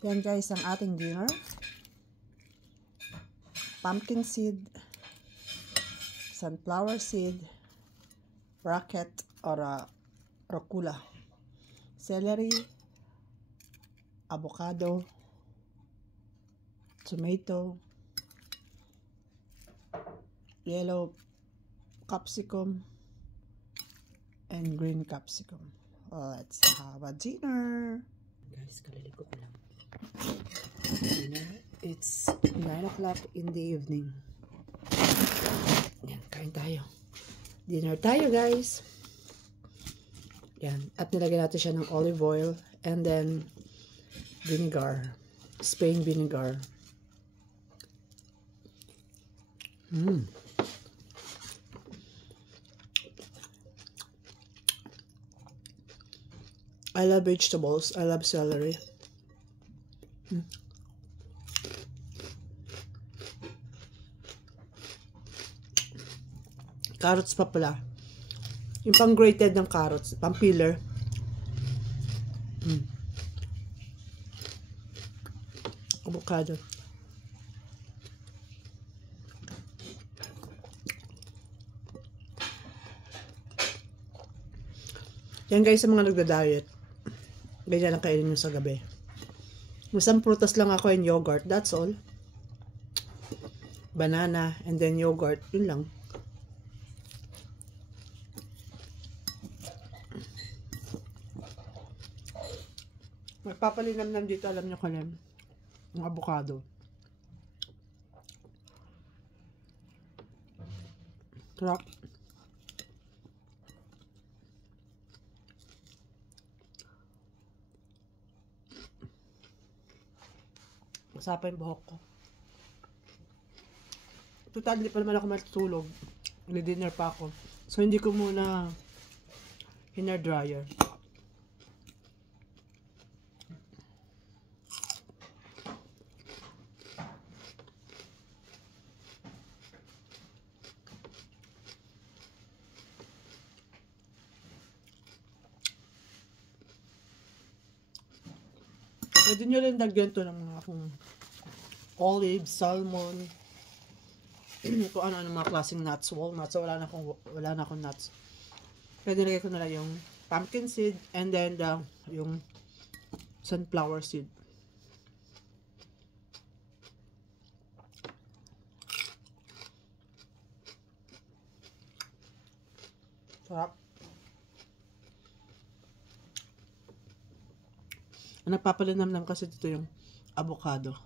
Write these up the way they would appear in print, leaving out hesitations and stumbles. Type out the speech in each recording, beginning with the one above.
Yan guys, ang ating dinner. Pumpkin seed, sunflower seed, rocket or rucola, celery, avocado, tomato, yellow capsicum, and green capsicum. Let's have a dinner. Guys, kaliligo ko lang. Dinner. It's 9 o'clock in the evening. Yan, kain tayo. Dinner tayo, guys. Yan. At nilagyan natin siya ng olive oil and then vinegar. Spain vinegar. I love vegetables. I love celery. Carrots pa pala. Yung pang grated ng carrots. Pang peeler. Avocado. Yan guys, sa mga nagda-diet. Ganyan lang kainin nyo sa gabi. Isang prutas lang ako and yogurt. That's all. Banana and then yogurt. Yun lang. Magpapalinam dito, alam nyo kalim. Yung avocado. Sarap. Masapa yung buhok ko. Total, hindi pa naman ako matutulog. Nag-dinner pa ako. So, hindi ko muna hair dryer. Pwede nyo rin lagyan to ng mga olive, salmon, kung ano mga klaseng nuts, walnuts. So, wala na akong nuts. Pwede lagay ko na lang yung pumpkin seed and then yung sunflower seed. Sarap. Ang nagpapalinamnam kasi dito yung avocado.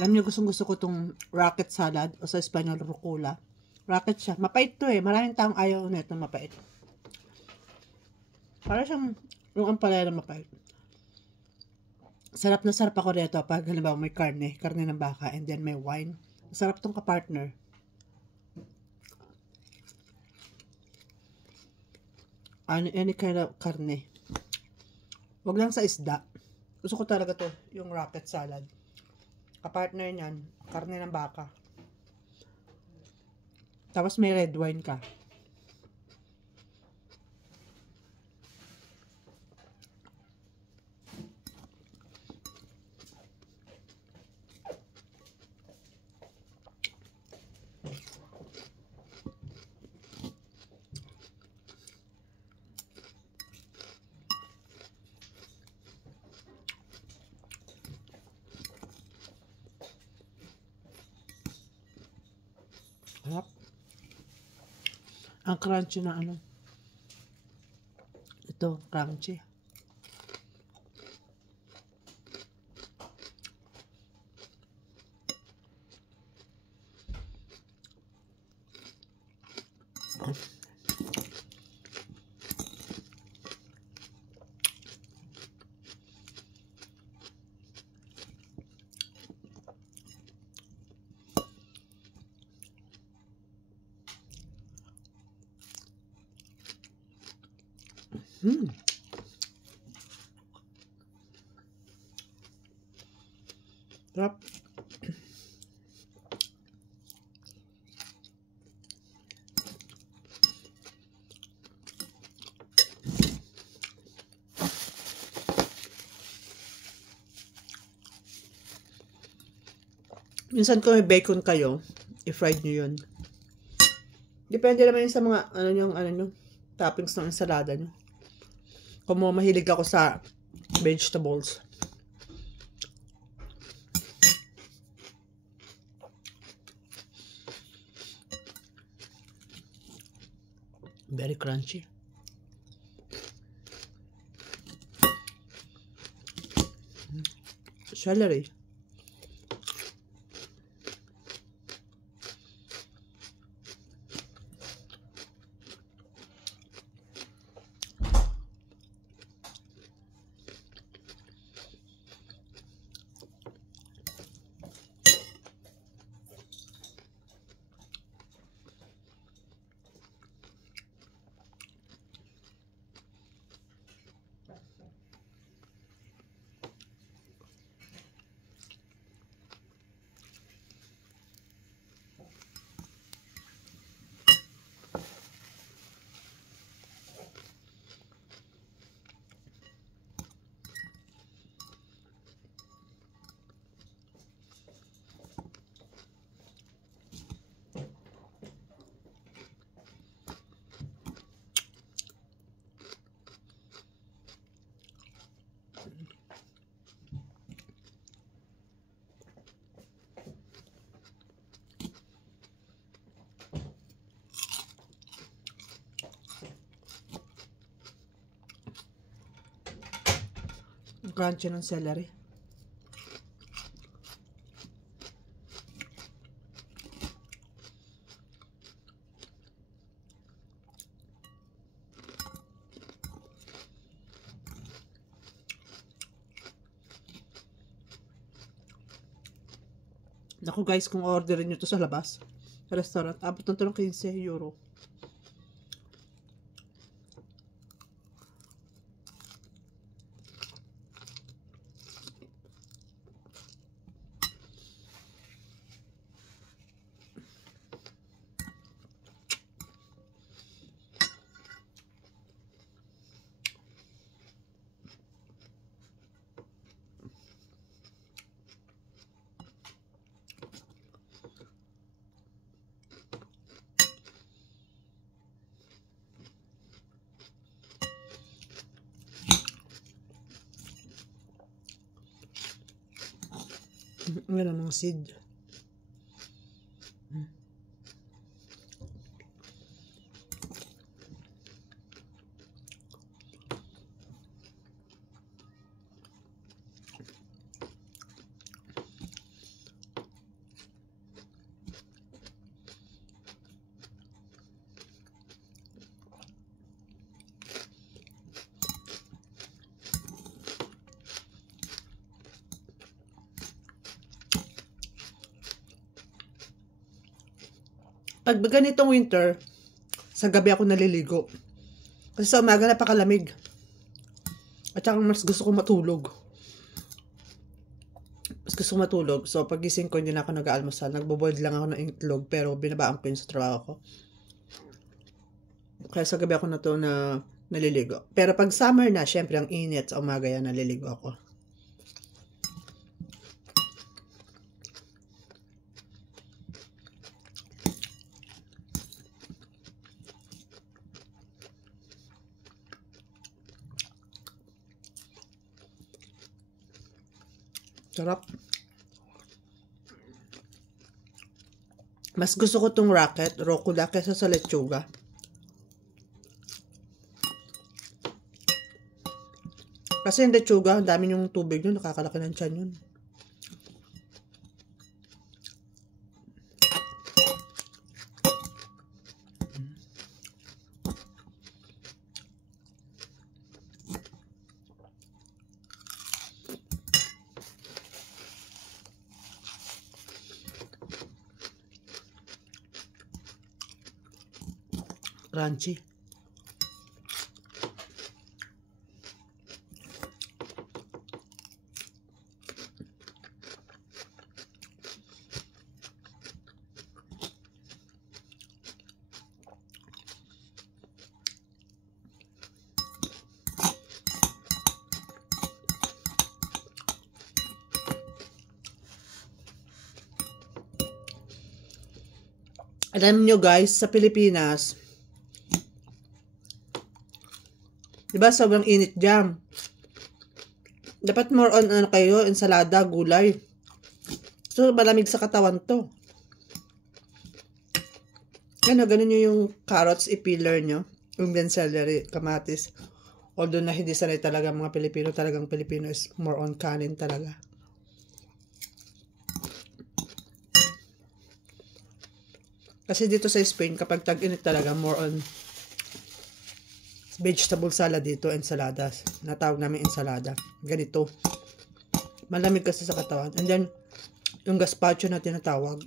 Alam niyo, gusto ko tong rocket salad o sa Espanyol rucola. Rocket siya. Mapait to eh. Maraming taong ayaw na itong mapait. Para siyang yung ampalaya na mapait. Sarap na sarap ako rito pag halimbawa may karne ng baka and then may wine. Sarap tong kapartner. Any kind of karne. Wag lang sa isda. Gusto ko talaga to, yung rocket salad. Kapartner niyan, karne ng baka. Tapos may red wine ka. Ang crunchy na ano. Ito, crunchy. Sarap. Minsan kung may bacon kayo, i-fried nyo yun. Depende naman yun sa mga, toppings ng ensalada nyo. Kung mahilig ako sa vegetables. Very crunchy. Celery. Crunchy ng celery. Naku guys, kung orderin nyo to sa labas, sa restaurant, abot ng 15 euro. Yan ang mga seed. Pag ganitong winter, sa gabi ako naliligo. Kasi sa umaga napakalamig. At saka mas gusto ko matulog. So pagising ko hindi na ako nag-aalmusal. Nagbo-boiled lang ako ng itlog pero binabaan ko yun sa trabaho ko. Kaya sa gabi ako na to na naliligo. Pero pag summer na, syempre ang init sa umaga yan naliligo ako. Sarap. Mas gusto ko tong rocket, Rokuda, kaysa sa lechuga. Kasi yung lechuga, ang dami yung tubig yun, nakakalaki ng tiyan yun. Crunchy. Alam nyo guys, sa Pilipinas, diba sobrang init dyan? Dapat more on ano kayo, ensalada, gulay. So, malamig sa katawan to. Ganun nyo yung carrots, i-peeler nyo. Yung then celery, kamatis. Although na hindi sanay talaga mga Pilipino, talagang Pilipino is more on kanin talaga. Kasi dito sa Spain, kapag tag-init talaga, more on vegetable salad dito, ensaladas. Natawag namin ensalada. Ganito. Malamig kasi sa katawan. And then, yung gazpacho na tinatawag.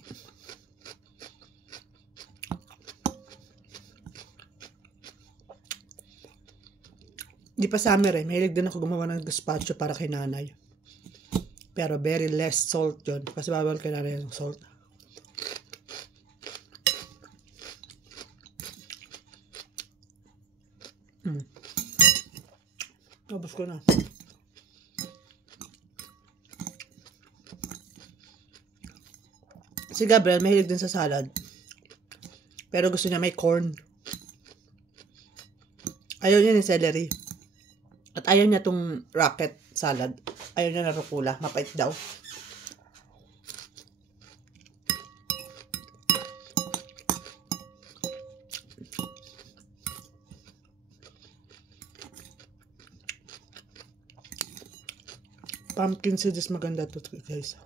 Di pa summer eh. Mahilig din ako gumawa ng gazpacho para kay nanay. Pero very less salt yun. Kasi bawal kay nanay yung salt. Tapos ko na. Si Gabriel, mahilig din sa salad. Pero gusto niya may corn. Ayaw niya ng celery. At ayaw niya tong rocket salad. Ayaw niya na rukula. Mapait daw. Pumpkin seeds maganda to guys.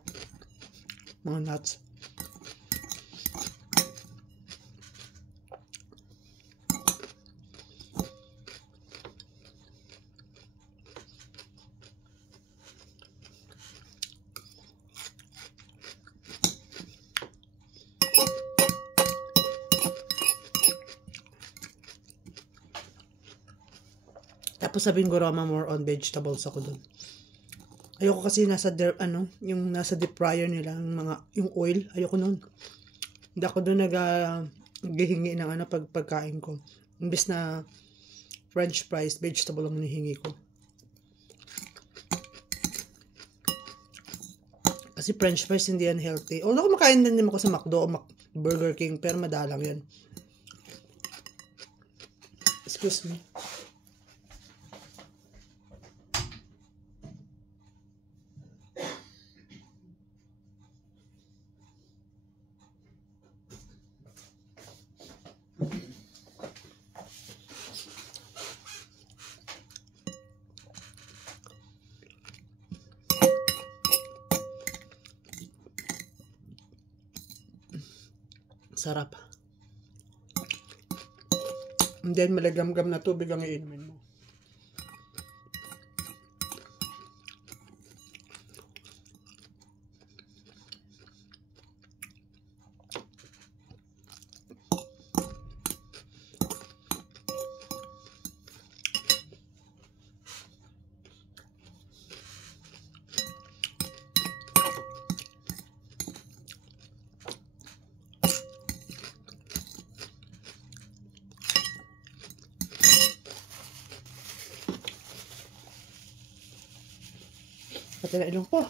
Mga nuts. Tapos sabihin ko Roma, more on vegetables ako dun. Ayoko kasi nasa yung nasa deep fryer nila, yung oil, ayoko nun. Hindi ako doon naghihingi ng pagkain ko. Imbes na french fries, vegetable ang hinihingi ko. Kasi french fries hindi yan healthy. Although kumakain din naman ako sa McDo o Burger King, pero madalang yan. Excuse me. Sarap. And then, malagamgam na tubig ang iinumin mo. Pati na ilong ko.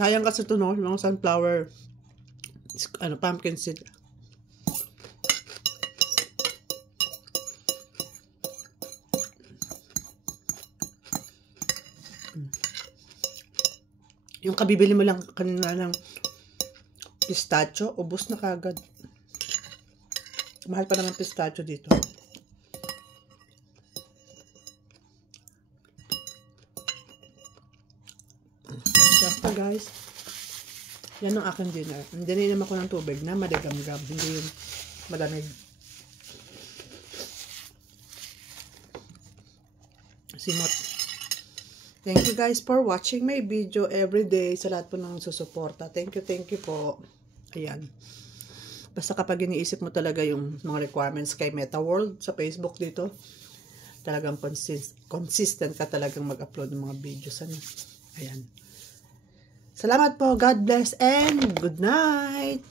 Sayang kasi ito, no? Yung sunflower, pumpkin seed. Yung kabibili mo lang kanina ng pistachio, ubos na kagad. Mahal pa naman pistachio dito. Basta guys, yan ang aking dinner. Dininom ako ng tubig na madagamgam, hindi yung malamig. Simot. Thank you guys for watching my video every day. Sa lahat po ng susuporta. Thank you po. Ayan. Basta kapag iniisip mo talaga yung mga requirements kay Meta World sa Facebook dito, talagang consistent ka talagang mag-upload ng mga videos. Ano? Ayan. Salamat po. God bless and good night.